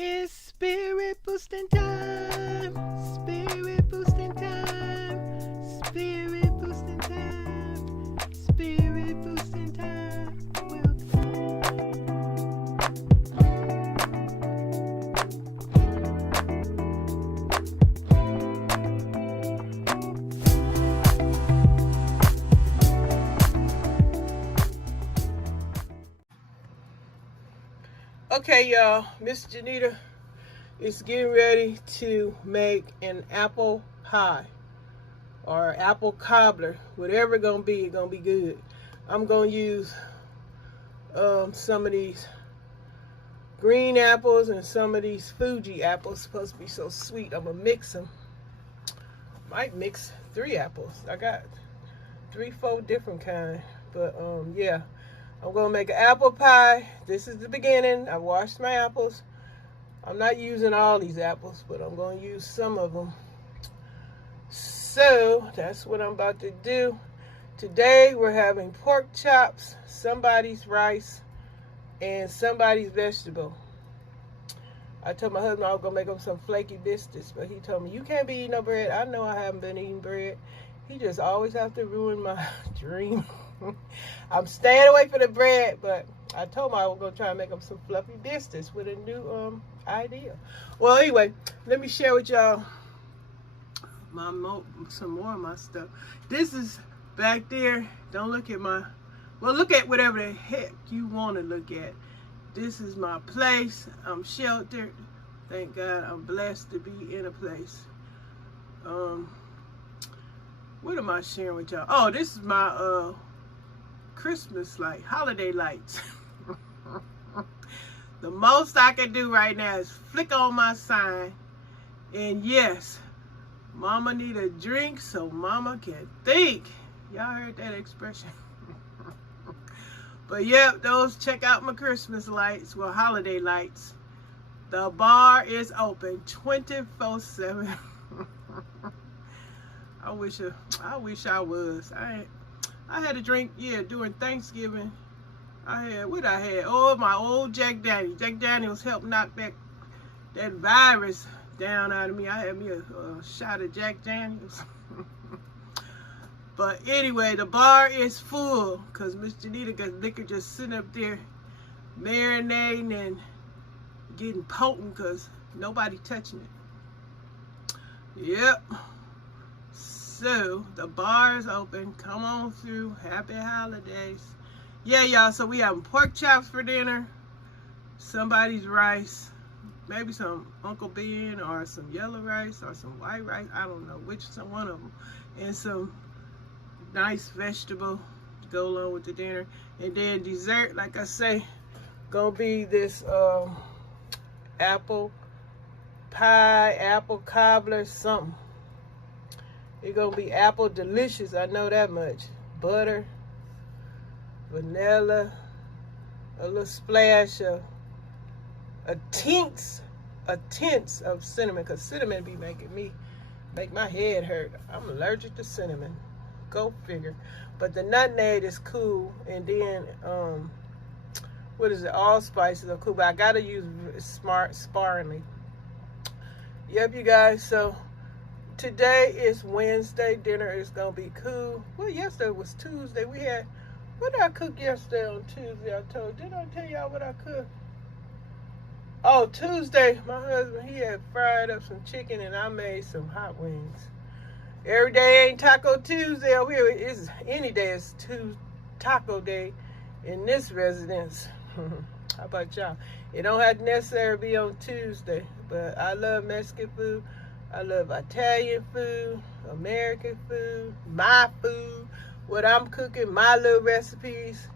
It's spirit boosting time. Spirit boosting time. Spirit boosting time. Spirit boosting time. Okay, y'all, Miss Janita is getting ready to make an apple pie or apple cobbler, whatever it's gonna be good. I'm gonna use some of these green apples and some of these Fuji apples. Supposed to be so sweet. I'm gonna mix them. Might mix 3 apples. I got 3-4 different kind, but yeah. I'm gonna make an apple pie. This is the beginning. I washed my apples. I'm not using all these apples, but I'm gonna use some of them. So that's what I'm about to do. Today we're having pork chops, somebody's rice, and somebody's vegetable. I told my husband I was gonna make him some flaky biscuits, but he told me, you can't be eating no bread. I know I haven't been eating bread. He just always have to ruin my dream. I'm staying away from the bread, but I told him I was going to try and make them some fluffy biscuits with a new idea. Well, anyway, let me share with y'all some more of my stuff. This is back there. Don't look at my... Well, look at whatever the heck you want to look at. This is my place. I'm sheltered. Thank God I'm blessed to be in a place. What am I sharing with y'all? Oh, this is my... Christmas light, holiday lights. The most I can do right now is flick on my sign. And yes, mama need a drink so mama can think. Y'all heard that expression? But yep, those, check out my Christmas lights, well, holiday lights. The bar is open 24/7. I wish I was. I had a drink, yeah, during Thanksgiving. Oh, my old Jack Daniels. Jack Daniels helped knock that virus down out of me. I had me a shot of Jack Daniels. But anyway, the bar is full because Miss Janita got liquor just sitting up there marinating and getting potent because nobody touching it. Yep. So, the bar is open. Come on through. Happy holidays. Yeah, y'all. So, we have pork chops for dinner. Somebody's rice. Maybe some Uncle Ben or some yellow rice or some white rice. I don't know which one of them. And some nice vegetable to go along with the dinner. And then dessert, like I say, gonna be this apple pie, apple cobbler, something. It's gonna be apple delicious, I know that much. Butter, vanilla, a little splash of a tints of cinnamon, because cinnamon be make my head hurt. I'm allergic to cinnamon. Go figure. But the nutmeg is cool, and then what is it? All spices are cool, but I gotta use sparingly. Yep, you guys, so today is Wednesday. Dinner is going to be cool. Well, yesterday was Tuesday. What did I cook yesterday on Tuesday? Didn't I tell y'all what I cooked? Oh, Tuesday, my husband, he had fried up some chicken and I made some hot wings. Every day ain't Taco Tuesday over here. Any day is Taco Day in this residence. How about y'all? It don't have to necessarily be on Tuesday, but I love Mexican food. I love Italian food, American food, my food, what I'm cooking, my little recipes.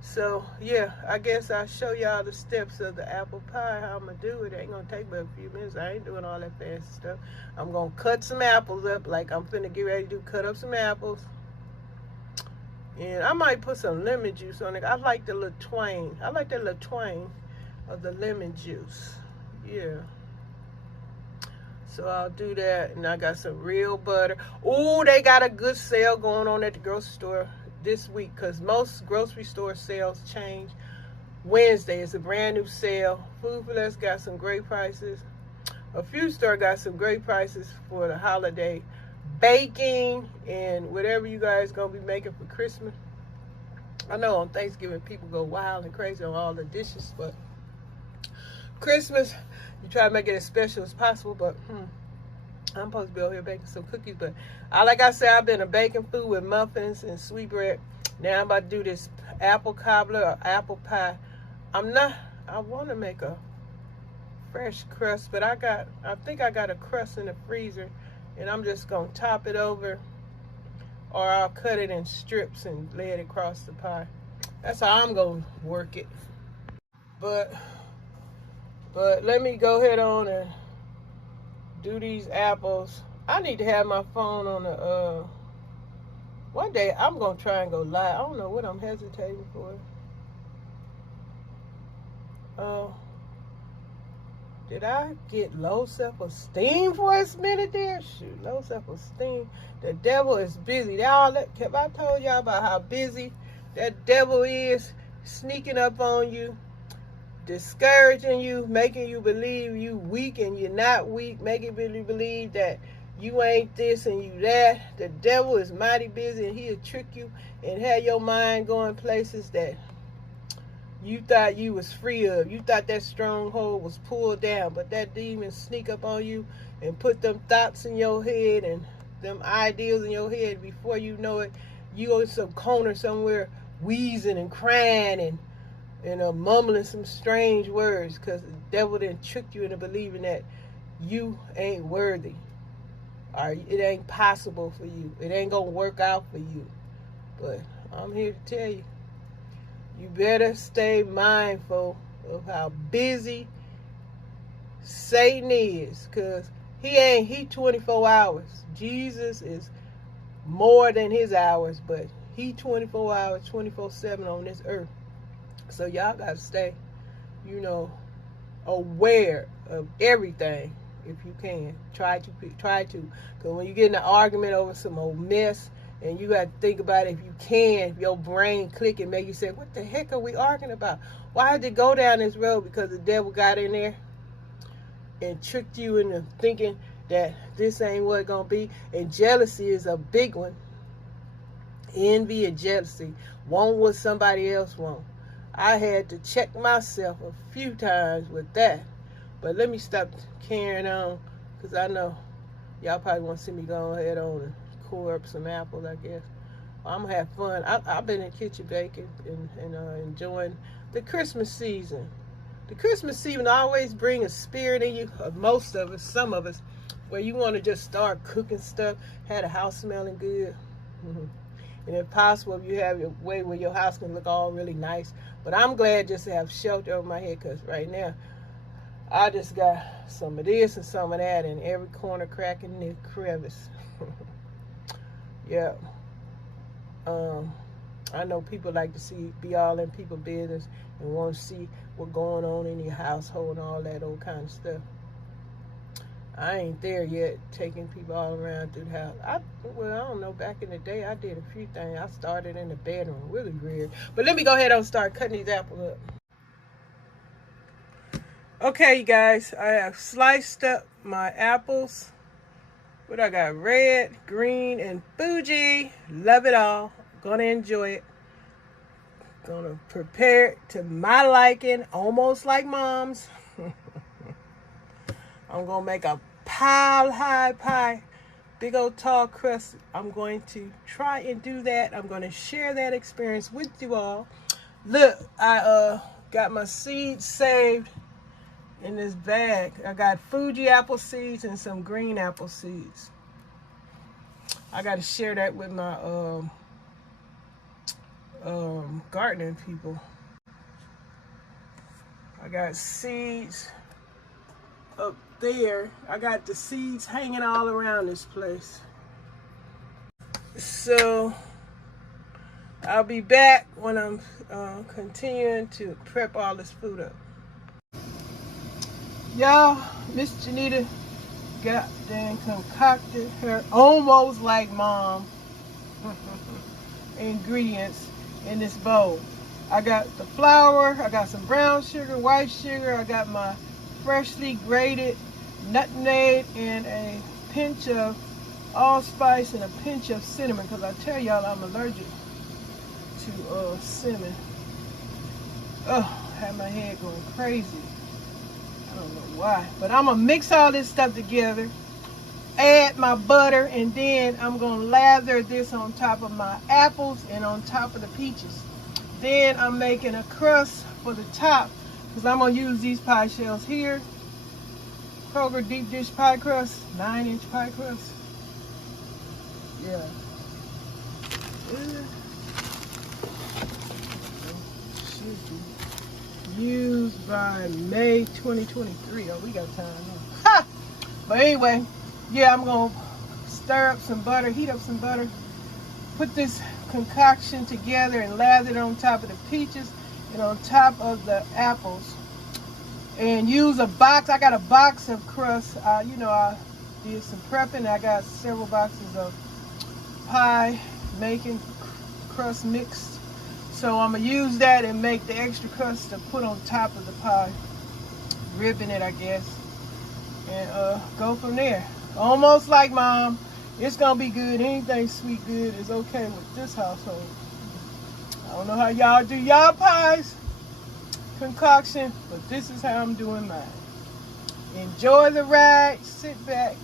So, yeah, I guess I'll show y'all the steps of the apple pie, how I'm going to do it. It ain't going to take but a few minutes. I ain't doing all that fancy stuff. I'm going to cut some apples up like I'm finna get ready to do. Cut up some apples. And I might put some lemon juice on it. I like the little twang. I like that little twang of the lemon juice. Yeah. So I'll do that, and I got some real butter. Oh, they got a good sale going on at the grocery store this week, because most grocery store sales change Wednesday. It's a brand new sale. Food for Less got some great prices. A few stores got some great prices for the holiday baking and whatever you guys gonna be making for Christmas. I know on Thanksgiving people go wild and crazy on all the dishes, but Christmas you try to make it as special as possible. But I'm supposed to be over here baking some cookies, but like I said, I've been baking food with muffins and sweetbread. Now I'm about to do this apple cobbler or apple pie. I want to make a fresh crust, but I think I got a crust in the freezer, and I'm just gonna top it over, or I'll cut it in strips and lay it across the pie. That's how I'm gonna work it. But let me go ahead on and do these apples. I need to have my phone on the one day I'm gonna try and go live. I don't know what I'm hesitating for. Did I get low self-esteem for a minute there? Shoot, low self-esteem. The devil is busy. Have I told y'all about how busy that devil is, sneaking up on you, discouraging you, making you believe you weak and you're not weak, making you believe that you ain't this and you that. The devil is mighty busy, and he'll trick you and have your mind going places that you thought you was free of. You thought that stronghold was pulled down, but that demon sneak up on you and put them thoughts in your head and them ideals in your head. Before you know it, you in some corner somewhere wheezing and crying and mumbling some strange words, because the devil didn't trick you into believing that you ain't worthy, or it ain't possible for you. It ain't gonna work out for you. But I'm here to tell you, you better stay mindful of how busy Satan is, because he 24 hours. Jesus is more than his hours, but he 24 hours, 24/7 on this earth. So y'all got to stay, aware of everything if you can. Try to. Because when you get in an argument over some old mess, and you got to think about it, if you can, your brain click and make you say, what the heck are we arguing about? Why did it go down this road? Because the devil got in there and tricked you into thinking that this ain't what it's going to be. And jealousy is a big one. Envy and jealousy. Want what somebody else wants. I had to check myself a few times with that. But let me stop carrying on, because I know y'all probably want to see me go ahead on and core up some apples, I guess. I'm going to have fun. I've been in the kitchen baking and enjoying the Christmas season. The Christmas season always brings a spirit in you, most of us, some of us, where you want to just start cooking stuff, have the house smelling good. And if possible, if you have your way where your house can look all really nice. But I'm glad just to have shelter over my head, because right now, I just got some of this and some of that in every corner, crack, and crevice. Yeah. I know people like to be all in people's business and want to see what's going on in your household and all that old kind of stuff. I ain't there yet, taking people all around through the house. I don't know, back in the day, I did a few things. I started in the bedroom, really weird. But let me go ahead and start cutting these apples up. Okay, you guys, I have sliced up my apples. What I got? Red, green, and Fuji. Love it all. Gonna enjoy it. Gonna prepare it to my liking, almost like mom's. I'm gonna make a pile-high pie, big old tall crust. I'm going to try and do that. I'm gonna share that experience with you all. Look, I got my seeds saved in this bag. I got Fuji apple seeds and some green apple seeds. I got to share that with my gardening people. I got seeds up there. I got the seeds hanging all around this place. So I'll be back when I'm continuing to prep all this food up. Y'all, Miss Janita got then concocted her almost like mom ingredients in this bowl. I got the flour, I got some brown sugar, white sugar, I got my freshly grated nutmeg and a pinch of allspice and a pinch of cinnamon, because I tell y'all I'm allergic to cinnamon. Oh, I have my head going crazy. I don't know why, but I'm gonna mix all this stuff together, add my butter, and then I'm gonna lather this on top of my apples and on top of the peaches. Then I'm making a crust for the top, because I'm gonna use these pie shells here. Kroger deep dish pie crust, 9-inch pie crust. Yeah. Should be used by May 2023. Oh, we got time. Ha! But anyway, yeah, I'm gonna stir up some butter, heat up some butter, put this concoction together and lather it on top of the peaches and on top of the apples, and use a box. I got a box of crust. You know, I did some prepping. I got several boxes of pie making crust mixed, so I'm gonna use that and make the extra crust to put on top of the pie, ribbon it, I guess, and go from there. Almost like Mom. It's gonna be good. Anything sweet good is okay with this household. I don't know how y'all do y'all pies concoction, but this is how I'm doing mine. Enjoy the ride. Sit back,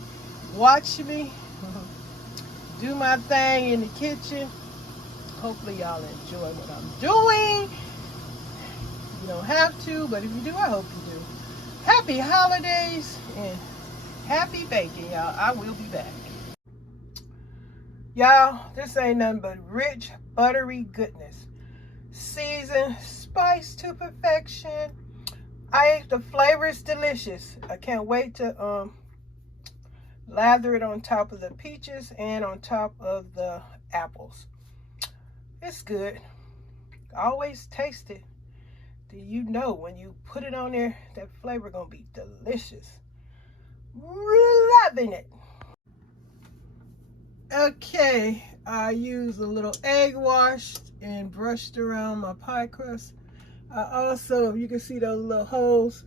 watch me do my thing in the kitchen. Hopefully y'all enjoy what I'm doing. You don't have to, but if you do, I hope you do. Happy holidays and happy baking, y'all. I will be back. Y'all, this ain't nothing but rich, buttery goodness. Seasoned, spiced to perfection. The flavor is delicious. I can't wait to lather it on top of the peaches and on top of the apples. It's good. Always taste it. Do you know when you put it on there, that flavor gonna be delicious. Loving it. Okay, I used a little egg wash and brushed around my pie crust. I also, if you can see those little holes,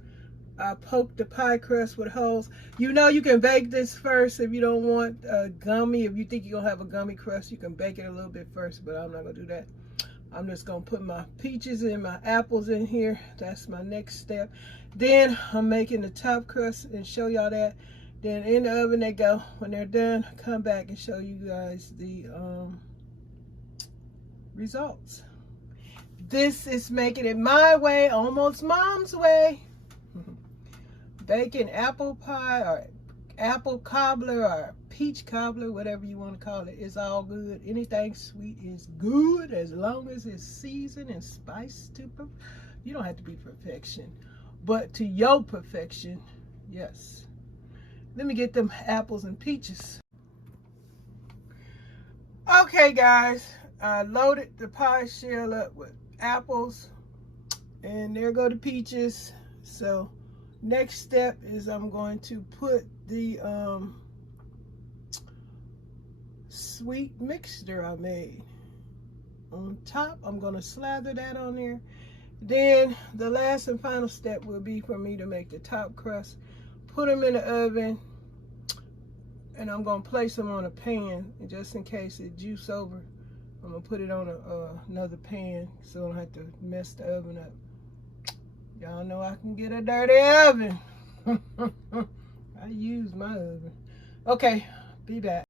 I poked the pie crust with holes. You know, you can bake this first if you don't want gummy. If you think you're gonna have a gummy crust, you can bake it a little bit first, but I'm not gonna do that. I'm just gonna put my peaches and my apples in here. That's my next step. Then I'm making the top crust and show y'all that. Then in the oven they go. When they're done, come back and show you guys the results. This is making it my way, almost Mom's way. Baking apple pie or apple cobbler or peach cobbler, whatever you want to call it. It's all good. Anything sweet is good as long as it's seasoned and spiced to perfection. You don't have to be perfection, but to your perfection, yes. Let me get them apples and peaches. Okay, guys, I loaded the pie shell up with apples, and there go the peaches. So next step is I'm going to put the sweet mixture I made on top. I'm going to slather that on there. Then the last and final step will be for me to make the top crust, put them in the oven, and I'm going to place them on a pan, and just in case it juice over, I'm going to put it on another pan so I don't have to mess the oven up. Y'all know I can get a dirty oven. I use my oven. Okay, be back.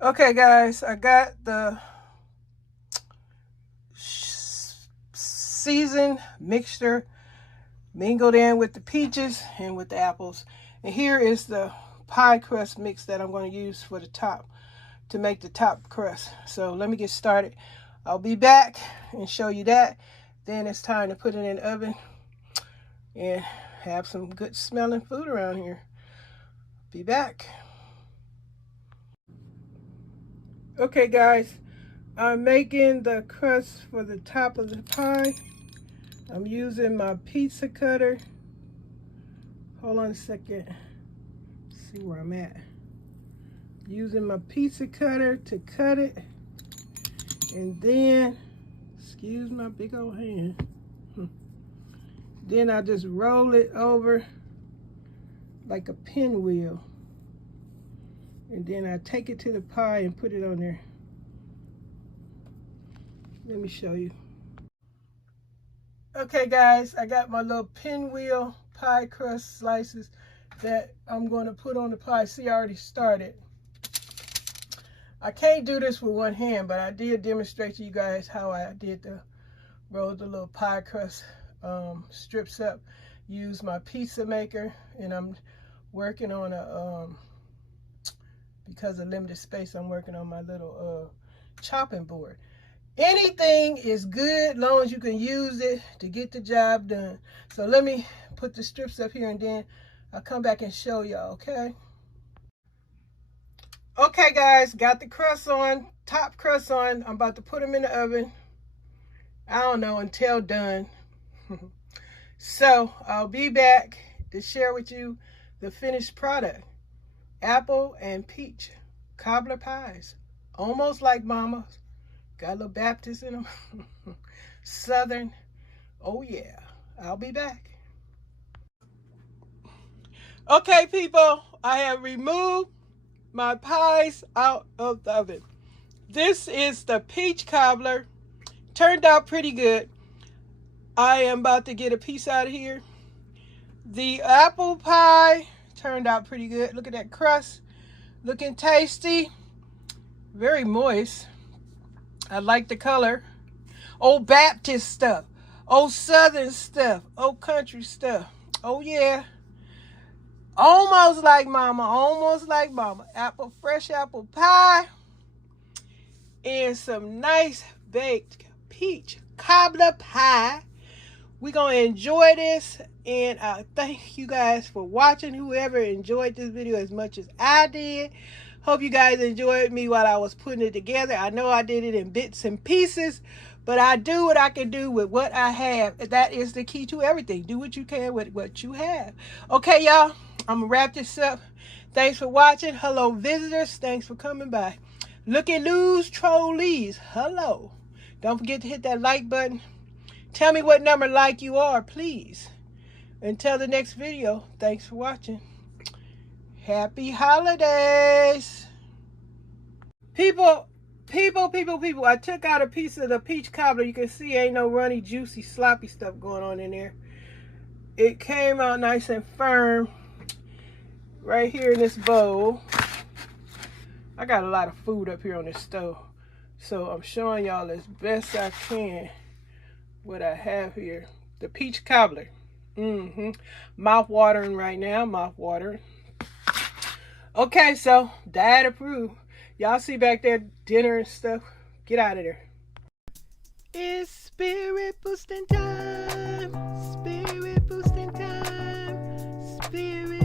Okay, guys, I got the seasoned mixture mingled in with the peaches and with the apples. And here is the pie crust mix that I'm going to use for the top, to make the top crust. So let me get started. I'll be back and show you that. Then it's time to put it in the oven and have some good smelling food around here. Be back. Okay, guys, I'm making the crust for the top of the pie. I'm using my pizza cutter. Hold on a second. Let's see where I'm at. Using my pizza cutter to cut it, and then Excuse my big old hand. Then I just roll it over like a pinwheel. And then I take it to the pie and put it on there. Let me show you. Okay guys, I got my little pinwheel pie crust slices that I'm going to put on the pie. See, I already started. I can't do this with one hand, but I did demonstrate to you guys how I did the roll the little pie crust strips up. Use my pizza maker, and I'm working on a because of limited space, I'm working on my little chopping board. Anything is good long as you can use it to get the job done. So let me put the strips up here and then I'll come back and show y'all, okay? Okay guys, got the crust on, top crust on. I'm about to put them in the oven. I don't know, until done. So I'll be back to share with you the finished product. Apple and peach cobbler pies. Almost like mama's. Got a little Baptist in them. Southern. Oh yeah. I'll be back. Okay people, I have removed my pies out of the oven. This is the peach cobbler. Turned out pretty good. I am about to get a piece out of here. The apple pie turned out pretty good. Look at that crust. Looking tasty. Very moist. I like the color. Old Baptist stuff. Old Southern stuff. Old country stuff. Oh yeah. Almost like mama. Almost like mama. Apple, fresh apple pie. And some nice baked peach cobbler pie. We're going to enjoy this. And thank you guys for watching. Whoever enjoyed this video as much as I did. Hope you guys enjoyed me while I was putting it together. I know I did it in bits and pieces, but I do what I can do with what I have. That is the key to everything. Do what you can with what you have. Okay, y'all, I'm going to wrap this up. Thanks for watching. Hello, visitors. Thanks for coming by. Looky loos, trolleys. Hello. Don't forget to hit that like button. Tell me what number like you are, please. Until the next video, thanks for watching. Happy holidays. People, I took out a piece of the peach cobbler. You can see ain't no runny, juicy, sloppy stuff going on in there. It came out nice and firm right here in this bowl. I got a lot of food up here on this stove, so I'm showing y'all as best I can what I have here. The peach cobbler. Mouth watering right now, mouth watering. Okay, so diet approved. Y'all see back there dinner and stuff. Get out of there. It's spirit boosting time. Spirit boosting time. Spirit